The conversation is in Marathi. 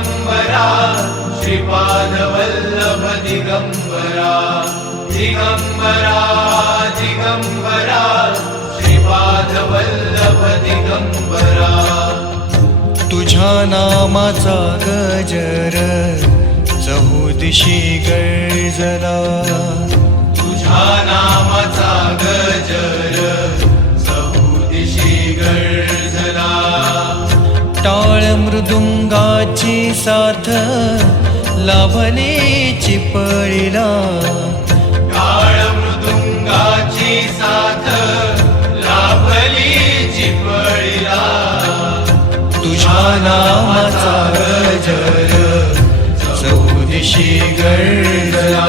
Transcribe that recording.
दिगंबरा श्रीपाद वल्लभ दिगंबरा दिगंबरा दिगंबरा श्रीपाद वल्लभ दिगंबरा तुझ्या नामाचा गजर चहुदिशी गर्जला तुझ्या नामाचा गजर चहुदिशी गर्जला टाळ मृदुंगाची साथ लाभली चिपळीला टाळ मृदुंगाची साथ लाभली चिपळीला तुझ्या नामाचा गजर चहुदिशी गर्जला